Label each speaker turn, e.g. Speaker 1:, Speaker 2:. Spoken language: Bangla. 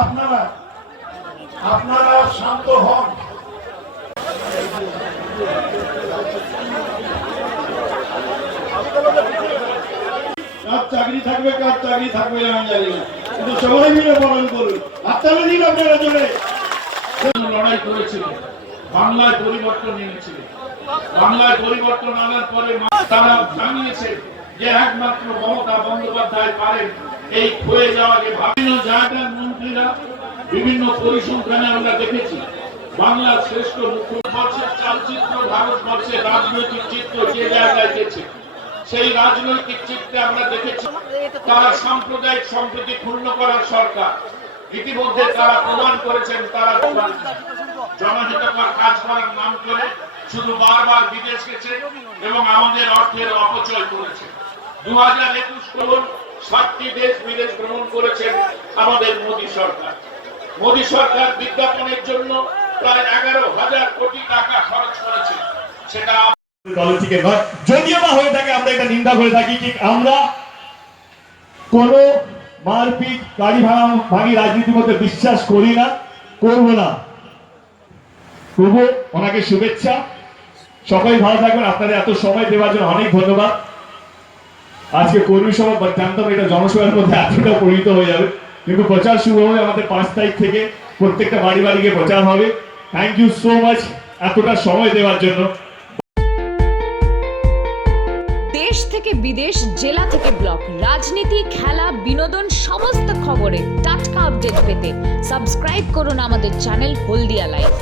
Speaker 1: আপনারা আপনারা শান্ত হন। কার চাকরি থাকবে, কার চাকরি থাকবে আমি জানি না। কিন্তু সবাই মিলে করুন। দিন আপনারা লড়াই করেছিল বাংলায় পরিবর্তন এনেছিল বাংলায় পরিবর্তন আনার পরে তারা জানিয়েছে যে একমাত্র মমতা বন্দ্যোপাধ্যায় পারেন এই ক্ষয়ে যাওয়াকে। বিভিন্ন জায়গার মন্ত্রীরা বিভিন্ন পরিসংখ্যানে আমরা দেখেছি। বাংলার শ্রেষ্ঠ মুখ্যমন্ত্রীর চালচিত্র, ভারতবর্ষের রাজনৈতিক চিত্র যে জায়গায় গেছে, সেই রাজনৈতিক চিত্রে আমরা দেখেছি তারা সাম্প্রদায়িক সম্প্রীতি ক্ষুণ্ণ করার সরকার। ইতিমধ্যে তারা প্রমাণ করেছেন, তারা জনহিতকর কাজ করার নাম করে শুধু বারবার বিদেশ গেছে এবং আমাদের অর্থের অপচয় করেছে। দু হাজার একুশ করুন, সাতটি দেশ বিদেশ ভ্রমণ করেছেন আমাদের মোদী সরকার। মোদী সরকার বিজ্ঞাপনের জন্য প্রায় এগারো হাজার কোটি টাকা খরচ করেছে। সেটা
Speaker 2: নয়। হয়ে থাকে, আমরা এটা নিন্দা করে থাকি আমরা কোন মারপিট, গাড়ি ভাঙা, ভাঙি রাজনীতির মধ্যে বিশ্বাস করি না, করব না। তবু ওনাকে শুভেচ্ছা। সকলেই ভালো থাকবেন। আপনাদের এত সময় দেওয়ার জন্য অনেক ধন্যবাদ। আজকে কর্মী সভা, জানতাম এটা জনসভার মধ্যে এতটা পরিণত হয়ে যাবে। কিন্তু প্রচার শুরু হবে আমাদের পাঁচ তারিখ থেকে। প্রত্যেকটা বাড়ি বাড়ি গিয়ে প্রচার হবে। থ্যাংক ইউ সো মাচ এতটা সময় দেওয়ার জন্য।
Speaker 3: দেশ থেকে বিদেশ, জেলা থেকে ব্লক, রাজনীতি, খেলা, বিনোদন, সমস্ত খবরে টাটকা আপডেট পেতে সাবস্ক্রাইব করুন আমাদের চ্যানেল হলদিয়া লাইফ